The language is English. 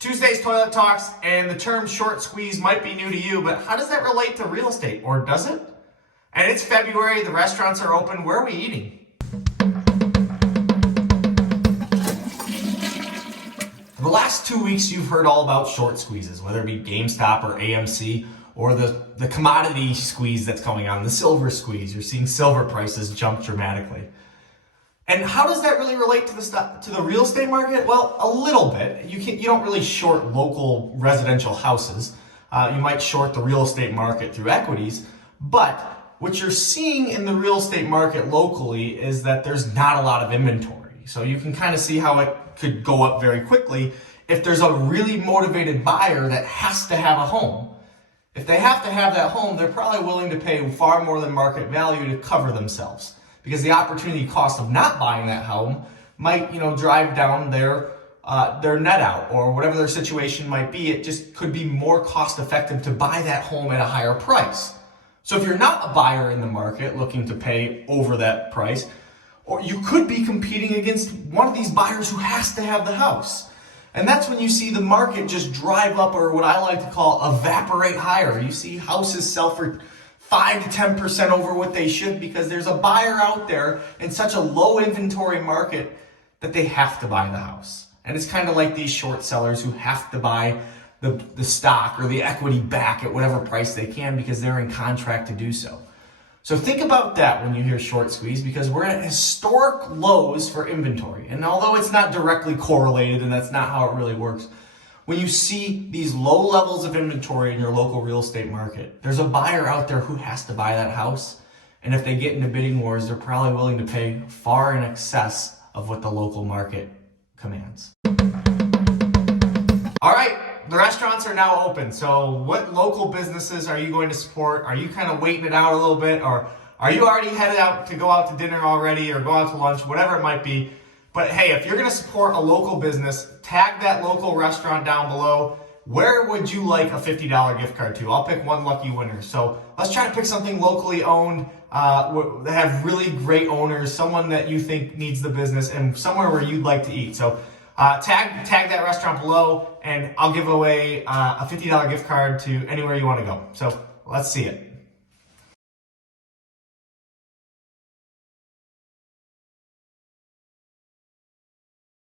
Tuesday's Toilet Talks, and the term short squeeze might be new to you, but how does that relate to real estate, or does it? And it's February, the restaurants are open, where are we eating? For the last 2 weeks, you've heard all about short squeezes, whether it be GameStop or AMC, or the commodity squeeze that's going on, the silver squeeze. You're seeing silver prices jump dramatically. And how does that really relate to the real estate market? Well, a little bit. You don't really short local residential houses. You might short the real estate market through equities, but what you're seeing in the real estate market locally is that there's not a lot of inventory. So you can kind of see how it could go up very quickly if there's a really motivated buyer that has to have a home. If they have to have that home, they're probably willing to pay far more than market value to cover themselves, because the opportunity cost of not buying that home might, drive down their net out, or whatever their situation might be. It just could be more cost effective to buy that home at a higher price. So if you're not a buyer in the market looking to pay over that price, or you could be competing against one of these buyers who has to have the house. And that's when you see the market just drive up, or what I like to call evaporate higher. You see houses sell for 5 to 10% over what they should, because there's a buyer out there in such a low inventory market that they have to buy the house. And it's kind of like these short sellers who have to buy the stock or the equity back at whatever price they can because they're in contract to do so. So think about that when you hear short squeeze, because we're at historic lows for inventory. And although it's not directly correlated, and that's not how it really works, when you see these low levels of inventory in your local real estate market, there's a buyer out there who has to buy that house. And if they get into bidding wars, they're probably willing to pay far in excess of what the local market commands. All right, the restaurants are now open. So what local businesses are you going to support? Are you kind of waiting it out a little bit? Or are you already headed out to go out to dinner already, or go out to lunch, whatever it might be? But hey, if you're going to support a local business, tag that local restaurant down below. Where would you like a $50 gift card to? I'll pick one lucky winner. So let's try to pick something locally owned, that have really great owners, someone that you think needs the business, and somewhere where you'd like to eat. So tag that restaurant below, and I'll give away a $50 gift card to anywhere you want to go. So let's see it.